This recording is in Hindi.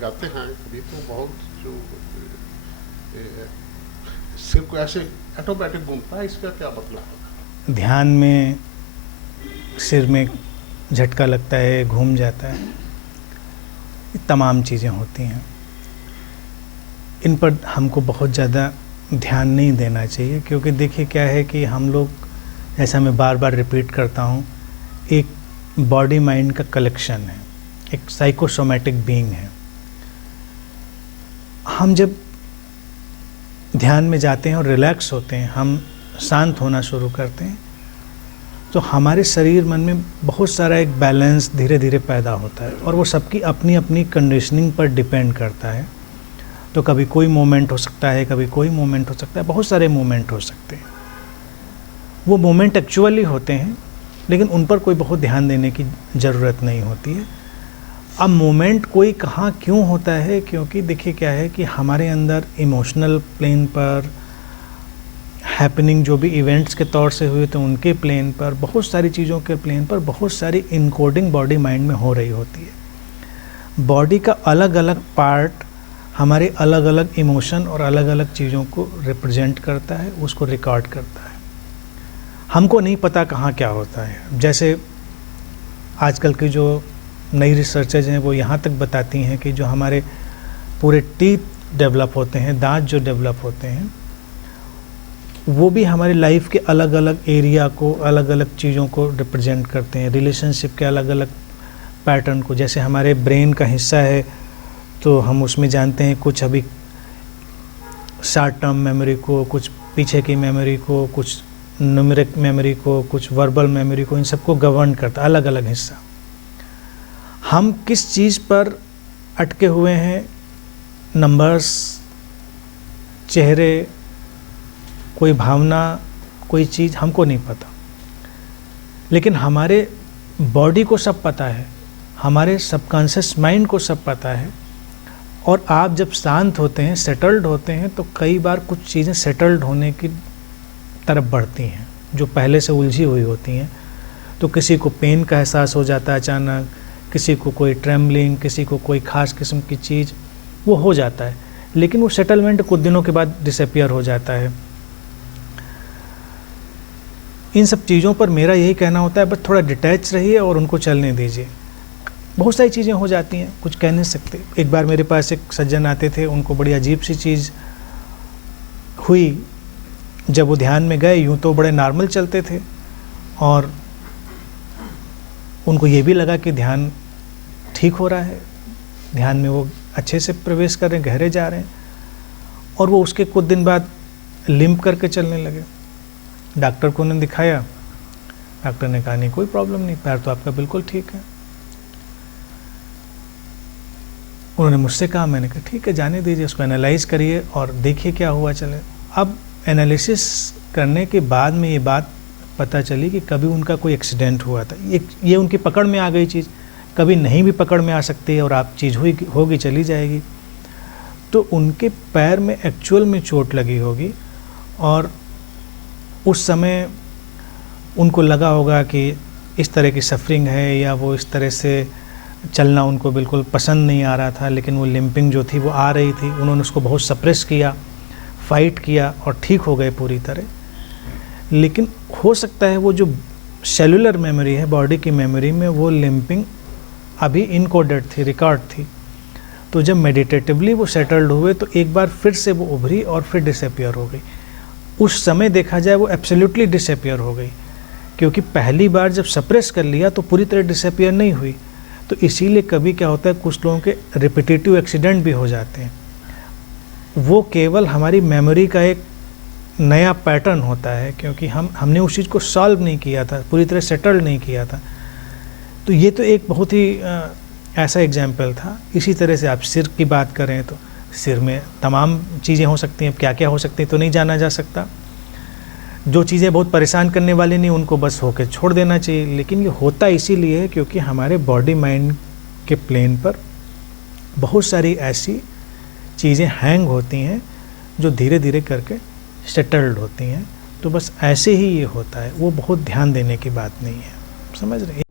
लगाते हैं कभी तो बहुत जो सिर को ऐसे ऑटोमेटिक घूमता है, इसका क्या मतलब है? ध्यान में सिर में झटका लगता है, घूम जाता है, ये तमाम चीज़ें होती हैं। इन पर हमको बहुत ज़्यादा ध्यान नहीं देना चाहिए, क्योंकि देखिए क्या है कि हम लोग, ऐसा मैं बार बार रिपीट करता हूँ, एक बॉडी माइंड का कलेक्शन है, एक साइकोसोमैटिक बीइंग है। हम जब ध्यान में जाते हैं और रिलैक्स होते हैं, हम शांत होना शुरू करते हैं, तो हमारे शरीर मन में बहुत सारा एक बैलेंस धीरे धीरे पैदा होता है, और वो सबकी अपनी अपनी कंडीशनिंग पर डिपेंड करता है। तो कभी कोई मोमेंट हो सकता है, कभी कोई मोमेंट हो सकता है, बहुत सारे मोमेंट हो सकते हैं। वो मोमेंट एक्चुअली होते हैं, लेकिन उन पर कोई बहुत ध्यान देने की ज़रूरत नहीं होती है। अब मोमेंट कोई कहाँ क्यों होता है, क्योंकि देखिए क्या है कि हमारे अंदर इमोशनल प्लेन पर हैपनिंग जो भी इवेंट्स के तौर से हुए थे उनके प्लेन पर, बहुत सारी चीज़ों के प्लेन पर बहुत सारी इनकोडिंग बॉडी माइंड में हो रही होती है। बॉडी का अलग अलग पार्ट हमारे अलग अलग इमोशन और अलग अलग चीज़ों को रिप्रेजेंट करता है, उसको रिकॉर्ड करता है। हमको नहीं पता कहाँ क्या होता है। जैसे आजकल की जो नई रिसर्चेज हैं वो यहाँ तक बताती हैं कि जो हमारे पूरे टीथ डेवलप होते हैं, दांत जो डेवलप होते हैं, वो भी हमारी लाइफ के अलग अलग एरिया को, अलग अलग चीज़ों को रिप्रेजेंट करते हैं, रिलेशनशिप के अलग अलग पैटर्न को। जैसे हमारे ब्रेन का हिस्सा है तो हम उसमें जानते हैं कुछ अभी शॉर्ट टर्म मेमोरी को, कुछ पीछे की मेमोरी को, कुछ न्यूमेरिक मेमोरी को, कुछ वर्बल मेमोरी को, इन सबको गवर्न करता है अलग अलग हिस्सा। हम किस चीज़ पर अटके हुए हैं, नंबर्स, चेहरे, कोई भावना, कोई चीज़, हमको नहीं पता, लेकिन हमारे बॉडी को सब पता है, हमारे सबकॉन्शियस माइंड को सब पता है। और आप जब शांत होते हैं, सेटल्ड होते हैं, तो कई बार कुछ चीज़ें सेटल्ड होने की तरफ बढ़ती हैं जो पहले से उलझी हुई होती हैं। तो किसी को पेन का एहसास हो जाता है अचानक, किसी को कोई ट्रेम्बलिंग, किसी को कोई ख़ास किस्म की चीज़, वो हो जाता है, लेकिन वो सेटलमेंट कुछ दिनों के बाद डिसअपियर हो जाता है। इन सब चीज़ों पर मेरा यही कहना होता है, बस थोड़ा डिटैच रहिए और उनको चलने दीजिए। बहुत सारी चीज़ें हो जाती हैं, कुछ कह नहीं सकते। एक बार मेरे पास एक सज्जन आते थे, उनको बड़ी अजीब सी चीज़ हुई। जब वो ध्यान में गए, यूँ तो बड़े नॉर्मल चलते थे, और उनको ये भी लगा कि ध्यान ठीक हो रहा है, ध्यान में वो अच्छे से प्रवेश कर रहे हैं, गहरे जा रहे हैं, और वो उसके कुछ दिन बाद लिम्प करके चलने लगे। डॉक्टर को उन्होंने दिखाया, डॉक्टर ने कहा नहीं, कोई प्रॉब्लम नहीं, पैर तो आपका बिल्कुल ठीक है। उन्होंने मुझसे कहा, मैंने कहा ठीक है, जाने दीजिए, उसको एनालाइज करिए और देखिए क्या हुआ चले। अब एनालिसिस करने के बाद में ये बात पता चली कि कभी उनका कोई एक्सीडेंट हुआ था। ये उनकी पकड़ में आ गई चीज़, कभी नहीं भी पकड़ में आ सकती है, और आप चीज़ होगी चली जाएगी। तो उनके पैर में एक्चुअल में चोट लगी होगी, और उस समय उनको लगा होगा कि इस तरह की सफरिंग है, या वो इस तरह से चलना उनको बिल्कुल पसंद नहीं आ रहा था, लेकिन वो लिम्पिंग जो थी वो आ रही थी। उन्होंने उसको बहुत सप्रेस किया, फाइट किया, और ठीक हो गए पूरी तरह। लेकिन हो सकता है वो जो सेलुलर मेमोरी है, बॉडी की मेमोरी में, वो लिम्पिंग अभी इनकोडेड थी, रिकॉर्ड थी। तो जब मेडिटेटिवली वो सेटल्ड हुए तो एक बार फिर से वो उभरी और फिर डिसअपियर हो गई। उस समय देखा जाए वो एब्सोल्युटली डिसअपियर हो गई, क्योंकि पहली बार जब सप्रेस कर लिया तो पूरी तरह डिसअपियर नहीं हुई। तो इसीलिए कभी क्या होता है, कुछ लोगों के रिपीटेटिव एक्सीडेंट भी हो जाते हैं। वो केवल हमारी मेमोरी का एक नया पैटर्न होता है, क्योंकि हमने उस चीज़ को सॉल्व नहीं किया था, पूरी तरह सेटल्ड नहीं किया था। तो ये तो एक बहुत ही ऐसा एग्जाम्पल था। इसी तरह से आप सिर की बात करें तो सिर में तमाम चीज़ें हो सकती हैं, क्या क्या हो सकती हैं तो नहीं जाना जा सकता। जो चीज़ें बहुत परेशान करने वाली नहीं, उनको बस होकर छोड़ देना चाहिए। लेकिन ये होता इसीलिए है क्योंकि हमारे बॉडी माइंड के प्लेन पर बहुत सारी ऐसी चीज़ें हैंग होती हैं जो धीरे धीरे करके सेटल्ड होती हैं। तो बस ऐसे ही ये होता है, वो बहुत ध्यान देने की बात नहीं है, समझ रहे हैं।